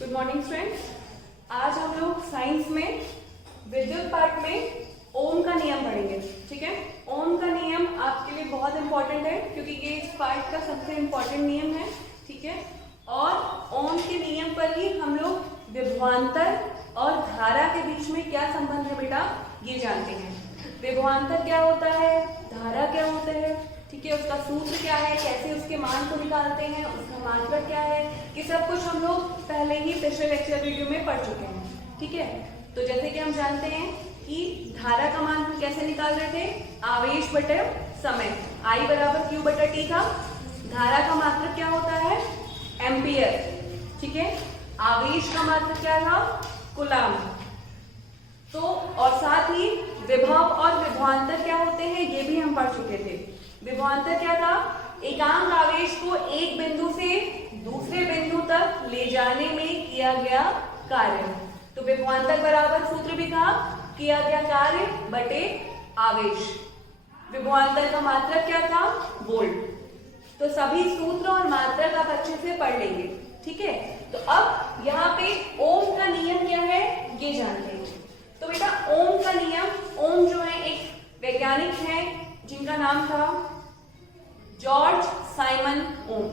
Good morning students. आज हम लोग साइंस में विद्युत पाठ में ओम का नियम पढ़ेंगे। ठीक है, ओम का नियम आपके लिए बहुत इंपॉर्टेंट है क्योंकि ये इस पाठ का सबसे इम्पोर्टेंट नियम है। ठीक है, और ओम के नियम पर ही हम लोग विभवांतर और धारा के बीच में क्या संबंध है बेटा ये जानते हैं। विभवांतर क्या होता है, धारा क्या होता है, ठीक है, उसका सूत्र क्या है, कैसे उसके मान को निकालते हैं, उसका मात्रक क्या है, ये सब कुछ हम लोग पहले ही पिछले लेक्चर वीडियो में पढ़ चुके हैं। ठीक है, तो जैसे कि हम जानते हैं कि धारा का मान हम कैसे निकाल रहे थे, आवेश बटे समय, I बराबर Q बटा T था। धारा का मात्रक क्या होता है, एम्पियर। ठीक है, आवेश का मात्रक क्या था, कूलम। तो और साथ ही विभव और विभवांतर क्या होते हैं ये भी हम पढ़ चुके थे। विभवांतर क्या था, एकांक आवेश को एक बिंदु से दूसरे बिंदु तक ले जाने में किया गया कार्य। तो विभवांतर बराबर सूत्र भी था, किया गया कार्य बटे आवेश। विभवांतर का मात्रक क्या था, वोल्ट। तो सभी सूत्र और मात्रक आप अच्छे से पढ़ लेंगे। ठीक है, तो अब यहाँ पे ओम का नियम क्या है ये जानते हैं। तो बेटा ओम का नियम, ओम जो है एक वैज्ञानिक है जिनका नाम था जॉर्ज साइमन ओम।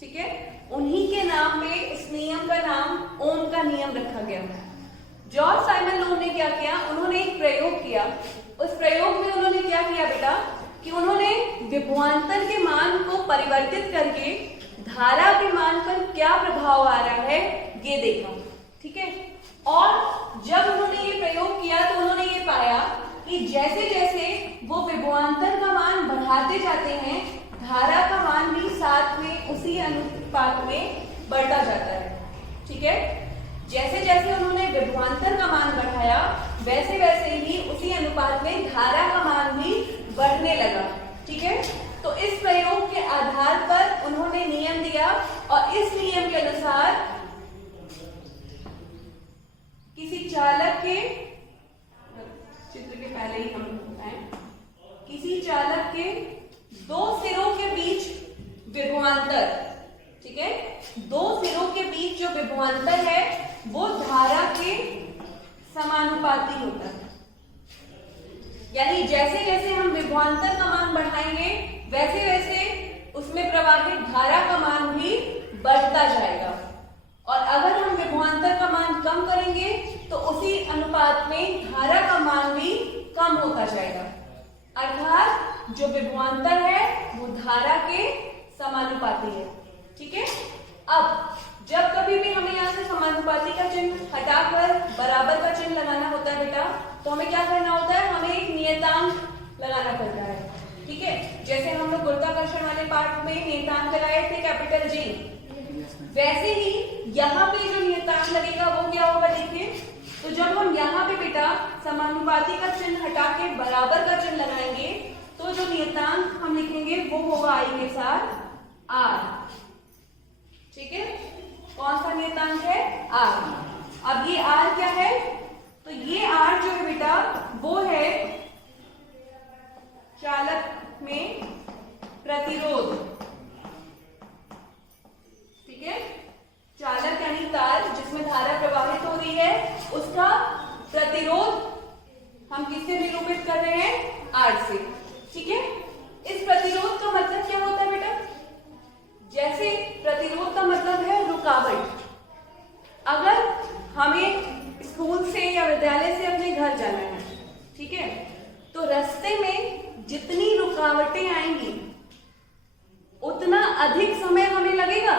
ठीक है, उन्हीं के नाम पे इस नियम का नाम ओम का नियम रखा गया है। जॉर्ज साइमन ओम ने क्या किया, उन्होंने एक प्रयोग किया। उस प्रयोग में उन्होंने क्या किया बेटा कि उन्होंने विभवांतर के मान को परिवर्तित करके धारा के मान पर क्या प्रभाव आ रहा है ये देखा। ठीक है, और जब उन्होंने ये प्रयोग किया तो उन्होंने ये पाया कि जैसे जैसे वो विभवांतर का मान बढ़ाते जाते हैं धारा का मान भी साथ में उसी अनुपात में बढ़ता जाता है। ठीक है, जैसे जैसे उन्होंने विभवांतर का मान बढ़ाया वैसे वैसे ही उसी अनुपात में धारा का मान भी बढ़ने लगा। ठीक है, तो इस प्रयोग के आधार पर उन्होंने नियम दिया और इस नियम के अनुसार किसी चालक के चित्र के पहले ही हम बताएं, किसी चालक के दो सिरों के बीच विभवांतर, ठीक है, दो सिरों के बीच जो विभवांतर है वो धारा के समानुपाती होता है। यानी जैसे जैसे हम विभवांतर का मान बढ़ाएंगे वैसे वैसे उसमें प्रवाहित धारा का मान भी बढ़ता जाएगा, और अगर हम विभवांतर का मान कम करेंगे तो उसी अनुपात में धारा का मान भी कम होता जाएगा। अर्थात जो विभवांतर है वो धारा के समानुपाती है। ठीक है, अब जब कभी भी हमें यहाँ से समानुपाती का चिन्ह हटाकर बराबर का चिन्ह लगाना होता है बेटा, तो हमें क्या करना होता है, हमें एक नियतांक लगाना पड़ता है। ठीक है, जैसे हम लोग गुरुत्वाकर्षण वाले पाठ में नियतांक लगाए थे कैपिटल G, वैसे ही यहाँ पे जो नियतांक लगेगा वो क्या होगा देखिए। तो जब हम यहाँ पे बेटा समानुपाती का चिन्ह हटा के बराबर का चिन्ह लगाएंगे तो जो नियतांक हम लिखेंगे वो होगा I के साथ R। ठीक है, कौन सा नियतांक है, R। अब ये R क्या है, तो ये R जो है बेटा वो है चालक में प्रतिरोध। ठीक है, चालक यानी तार जिसमें धारा प्रवाहित हो रही है उसका प्रतिरोध हम किससे निरूपित कर रहे हैं, R से। ठीक है, इस प्रतिरोध का मतलब क्या होता है बेटा, जैसे प्रतिरोध का मतलब है रुकावट। अगर हमें स्कूल से या विद्यालय से अपने घर जाना है, ठीक है, तो रास्ते में जितनी रुकावटें आएंगी उतना अधिक समय हमें लगेगा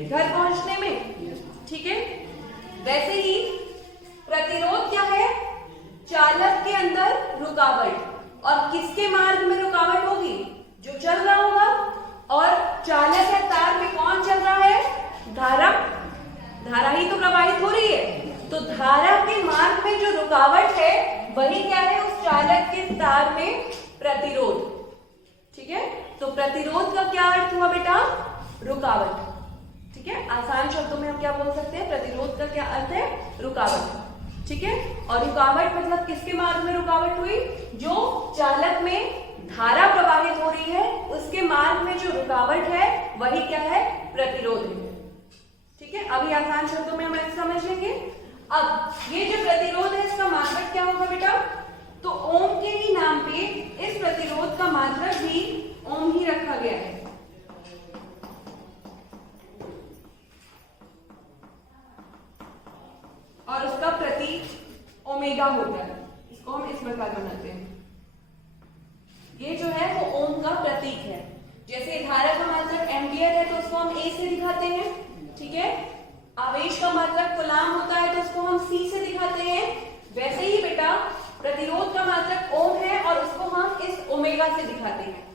घर पहुंचने में। ठीक है, वैसे ही प्रतिरोध क्या है, चालक के अंदर रुकावट, और किसके मार्ग में रुकावट होगी, जो चल रहा होगा। और चालक या तार में कौन चल रहा है, धारा, धारा ही तो प्रवाहित हो रही है। तो धारा के मार्ग में जो रुकावट है वही क्या है, उस चालक के तार में प्रतिरोध। ठीक है, तो प्रतिरोध का क्या अर्थ हुआ बेटा, रुकावट। ठीक है, आसान शब्दों में हम क्या बोल सकते हैं, प्रतिरोध का क्या अर्थ है, रुकावट। ठीक है, और रुकावट मतलब किसके मार्ग में रुकावट हुई, जो चालक में धारा प्रवाहित हो रही है उसके मार्ग में जो रुकावट है वही क्या है, प्रतिरोध है। ठीक है, अभी आसान शब्दों में हम ऐसे समझ लेंगे। अब ये जो प्रतिरोध है इसका मात्रक क्या होगा बेटा, तो ओम के ही नाम पे इस प्रतिरोध का मात्रक भी ओम ही रखा गया है। और उसका प्रतीक ओमेगा होता है, इसको हम इस प्रकार बनाते हैं। ये जो है वो ओम का प्रतीक है। जैसे धारा का मात्रक एम्पियर है तो उसको हम ए से दिखाते हैं, ठीक है। आवेश का मात्रक कूलाम होता है तो उसको हम सी से दिखाते हैं। वैसे ही बेटा प्रतिरोध का मात्रक ओम है और उसको हम इस ओमेगा से दिखाते हैं।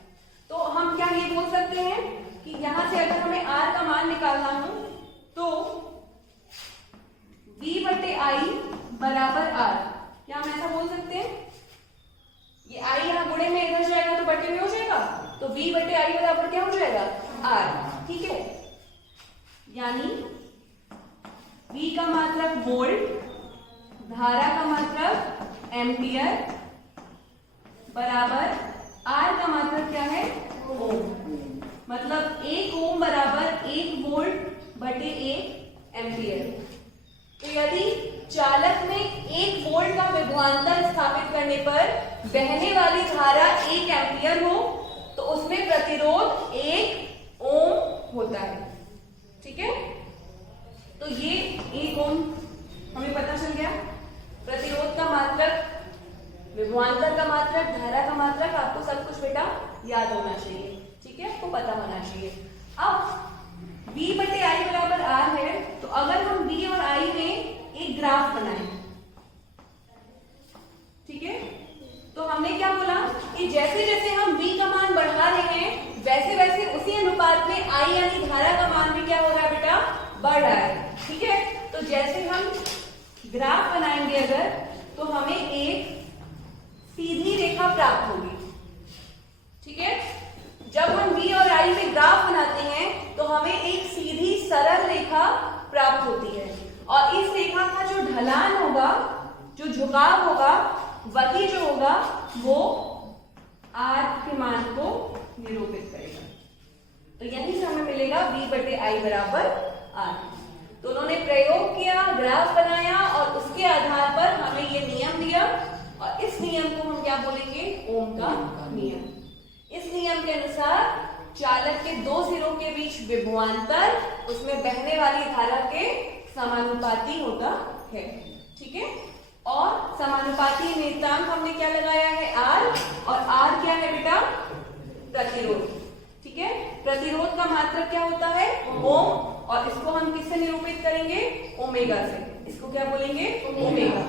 तो हम क्या ये बोल सकते हैं कि यहां से अगर हमें आर का मान निकालना हो तो V बटे आई बराबर आर, क्या हम ऐसा बोल सकते हैं? ये आई यहाँ गुणे में इधर जाएगा तो बटे में हो जाएगा, तो V बटे आई बराबर क्या हो जाएगा, आर, ठीक है। यानी V का मात्रक वोल्ट, धारा का मात्रक एम्पियर बराबर आर का मात्रक क्या है, ओम। मतलब 1 ओम बराबर 1 वोल्ट बटे 1 एम्पियर। तो यदि चालक में 1 वोल्ट का विभवांतर स्थापित करने पर बहने वाली धारा 1 एम्पियर हो तो उसमें प्रतिरोध 1 ओम होता है, ठीक है। तो ये 1 ओम हमें पता चल गया। प्रतिरोध का मात्रक, विभवांतर का मात्रक, धारा का मात्रक, आपको सब कुछ बेटा याद होना चाहिए, ठीक है, आपको पता होना चाहिए। अब V बटे आई बराबर आर है, तो अगर हम V और I में एक ग्राफ बनाएं, ठीक है, तो हमने क्या बोला कि जैसे जैसे हम V का मान बढ़ा रहे हैं वैसे वैसे उसी अनुपात में I यानी धारा का मान भी क्या हो रहा है बेटा, बढ़ रहा है, ठीक है। तो जैसे हम ग्राफ बनाएंगे अगर, तो हमें एक सीधी रेखा प्राप्त होगी, ठीक है। जब हम V और I में ग्राफ बनाते हैं तो हमें एक सीधी सरल रेखा प्राप्त होती है और इस रेखा का जो ढलान होगा, जो झुकाव होगा, वही जो होगा वो R के मान को निरूपित करेगा। तो यहीं से हमें मिलेगा V बटे आई बराबर R। तो उन्होंने प्रयोग किया, ग्राफ बनाया और उसके आधार पर हमें ये नियम दिया और इस नियम को हम क्या बोलेंगे, ओम का नियम। इस नियम के अनुसार चालक के 2 सिरों के बीच विभवांतर उसमें बहने वाली धारा के समानुपाती होता है, ठीक है। और समानुपाती नियतांक हमने क्या लगाया है, आर, और आर क्या है बेटा, प्रतिरोध, ठीक है। प्रतिरोध का मात्रक क्या होता है, ओम, और इसको हम किससे निरूपित करेंगे, ओमेगा से। इसको क्या बोलेंगे, ओमेगा,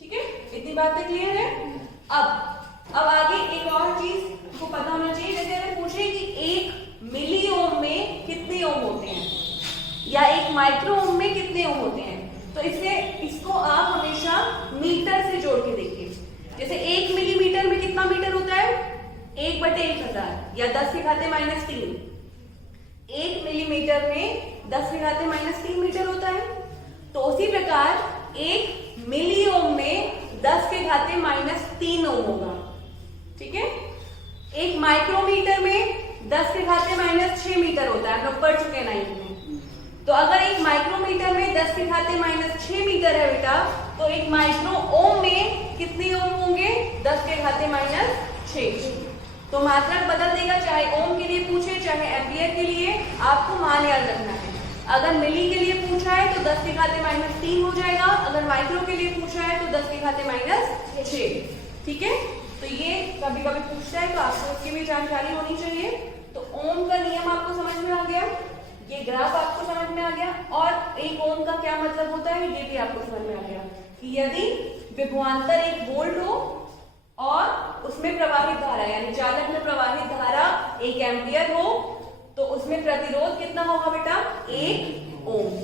ठीक है। इतनी बातें क्लियर है। अब आगे एक और चीज को पता होना चाहिए। जैसे अगर पूछे कि 1 मिली ओम में कितने ओम होते हैं या 1 माइक्रो ओम में कितने ओम होते हैं, तो इसको आप हमेशा मीटर से जोड़ के देखिए। जैसे 1 मिलीमीटर में कितना मीटर होता है, 1 बटे 1000 या 10 के घाते -3। 1 मिलीमीटर में 10 के घाते -3 मीटर होता है। तो उसी प्रकार 1 मिली ओम में 10 के घाते -3 ओम होगा, ठीक है। 1 माइक्रोमीटर में 10 के घाते -6 मीटर होता है, हम लोग पढ़ चुके हैं 9th में। तो अगर 1 माइक्रोमीटर में 10 के घाते -6 मीटर है बेटा, तो 1 माइक्रो ओम में कितने ओम होंगे, 10 के घाते -6। तो मात्रक बदल देगा, चाहे ओम के लिए पूछे चाहे एम्पियर के लिए, आपको मान याद रखना है। अगर मिली के लिए पूछा है तो 10 के घाते -3 हो जाएगा, अगर माइक्रो के लिए पूछा है तो 10 के घाते -6, ठीक है। तो ये कभी कभी पूछता है तो आपको उसकी भी जानकारी होनी चाहिए। तो ओम का नियम आपको समझ में आ गया, ये ग्राफ आपको समझ में आ गया, और एक ओम का क्या मतलब होता है ये भी आपको समझ में आ गया कि यदि विभवांतर 1 वोल्ट हो और उसमें प्रवाहित धारा यानी चालक में प्रवाहित धारा 1 एम्पियर हो तो उसमें प्रतिरोध कितना होगा बेटा, 1 ओम,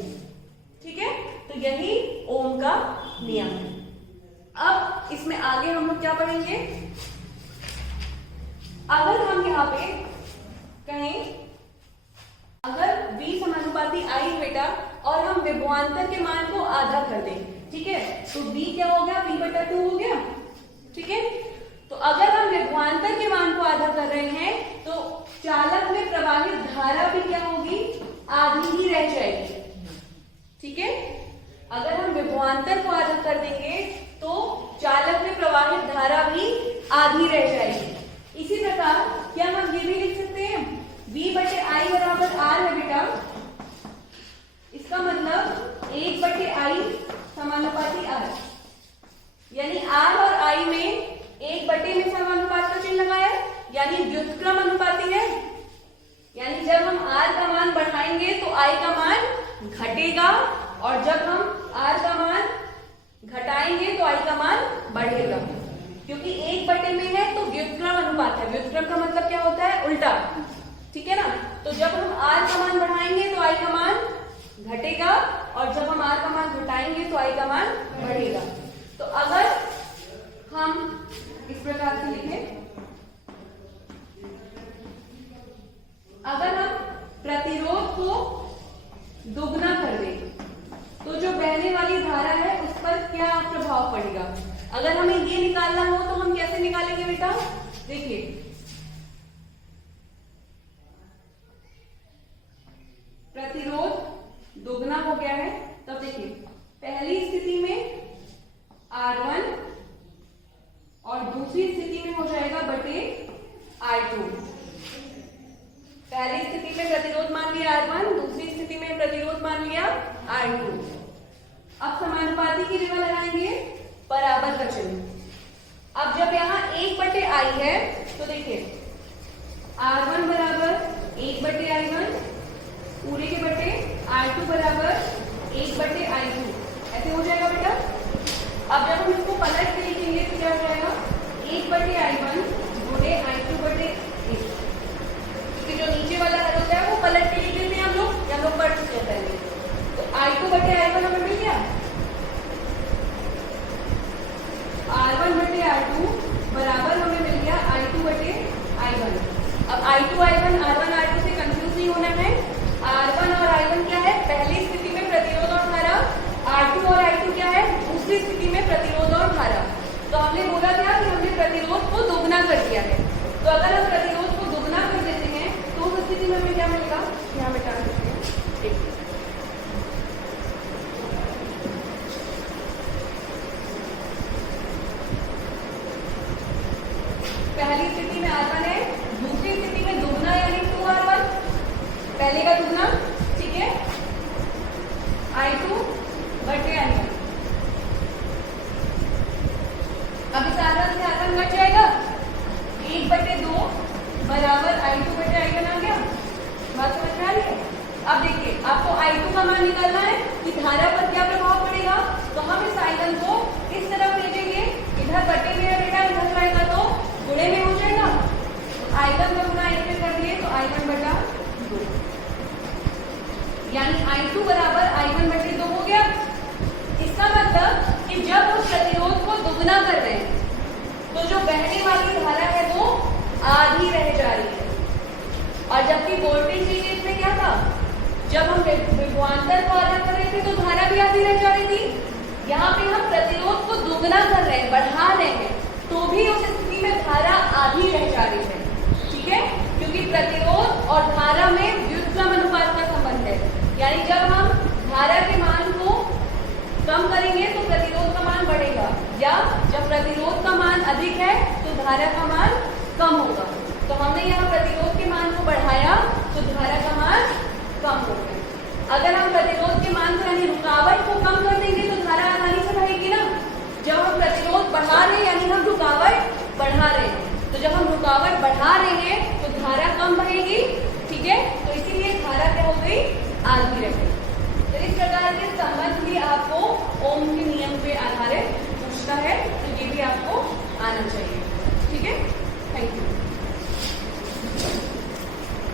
ठीक है। तो यही ओम का नियम है। अब इसमें आगे हम लोग क्या पढ़ेंगे, अगर हम यहाँ पे कहें अगर V समानुपाती I बेटा और हम विभवांतर के मान को आधा कर दें, ठीक है, तो V क्या हो गया, V बटा 2 हो गया, ठीक है। तो अगर हम विभवांतर के मान को आधा कर रहे हैं तो चालक में प्रवाहित धारा भी क्या होगी, आधी ही रह जाएगी, ठीक है। अगर हम विभवांतर को आधा कर देंगे तो चालक में प्रवाहित धारा भी आधी रह जाएगी। इसी प्रकार क्या हम ये भी लिख सकते हैं V/I बराबर R है बेटा, इसका मतलब 1/I समानुपाती R, यानी R और I में 1/, में समानुपात का चिन्ह लगाया, यानी व्युत्क्रम अनुपाती है। यानी जब हम R का मान बढ़ाएंगे तो I का मान घटेगा, और जब हम R का मान घटाएंगे तो I का मान बढ़ेगा। क्योंकि 1/, में है तो व्युत्क्रम अनुपात है। व्युत्क्रम का मतलब क्या होता है? उल्टा, ठीक है ना। तो जब हम R का मान बढ़ाएंगे तो I का मान घटेगा, और जब हम R का मान घटाएंगे तो I का मान बढ़ेगा। तो अगर हम इस प्रकार से लिखें, अगर हम प्रतिरोध को दुगना कर दें तो जो बहने वाली धारा है उस पर क्या प्रभाव पड़ेगा? अगर हमें ये निकालना हो तो हम कैसे निकालेंगे बेटा? देखिए, प्रतिरोध दुगना हो गया है, तब देखिए पहली स्थिति में R1 और दूसरी स्थिति में हो जाएगा बटे I2। पहली स्थिति में प्रतिरोध मान लिया R1, दूसरी स्थिति में प्रतिरोध मान लिया R2। अब समानुपाती की जगह लगाएंगे बराबर का चिन्ह। अब जब यहाँ 1/I है तो देखिए R1 बराबर 1/I1 पूरे के बटे, R2 बराबर 1/I2, ऐसे हो जाएगा बेटा। अब जब हम इसको पलट के लिखेंगे तो क्या हो जाएगा? 1/I1 गुणे I2/1। जो नीचे वाला हल होता है वो पलट के लिख लेते हैं हम लोग, या हम लोग पढ़ चुके हैं पहले। तो I2/I1 हमें मिल गया, R1/R2 बराबर हमें मिल गया I2/I1। अब I2/I1 R1/R2 से कंफ्यूज नहीं होना है। R1 और I1 क्या है? पहली स्थिति में प्रतिरोध और धारा। R2 और I2 क्या है? दूसरी स्थिति में प्रतिरोध और धारा। तो हमने बोला था कि हमने प्रतिरोध को दोगुना कर दिया है। तो अगर हम प्रतिरोध को दोगुना कर देते हैं तो उस स्थिति में हमें क्या मिलेगा? यहाँ मिटा देते हैं। पहली स्थिति में R1 है, दूसरी स्थिति में दुगना यानी 2R1, पहले का दुगना, ठीक है, I2/I1। अब इस R1 से R1 घट जाएगा, 1/2 बराबर I2/I1 आ गया। बात समझ में आ रही है? अब देखिए, आपको I2 का मान निकालना है कि धारा पर क्या प्रभाव पड़ेगा। तो हम इस I1 को इस तरफ भेजेंगे, इधर बटे में है बेटा, इधर जाएगा तो गुणे में हो जाएगा। I1 का गुना एक में कर दिए तो I1/2, यानी I2 बराबर I1/2 हो गया। इसका मतलब कि जब हम प्रतिरोध को दुगना कर रहे हैं तो जो बहने वाली धारा है वो आधी रह जा रही है, और जबकि वोल्टेज लीकेज में क्या था? जब हम विभवांतर को आधा कर रहे थे तो धारा भी आधी रह जा रही थी। यहाँ पे हम प्रतिरोध को दुगना कर रहे हैं, बढ़ा रहे हैं, तो भी उस स्थिति में धारा आधी रह जा रही है, ठीक है, क्योंकि प्रतिरोध और धारा में व्युत्क्रम अनुपात का संबंध है। यानी जब हम धारा के मान को कम करेंगे तो प्रतिरोध का मान बढ़ेगा, या जब प्रतिरोध का मान अधिक है तो धारा का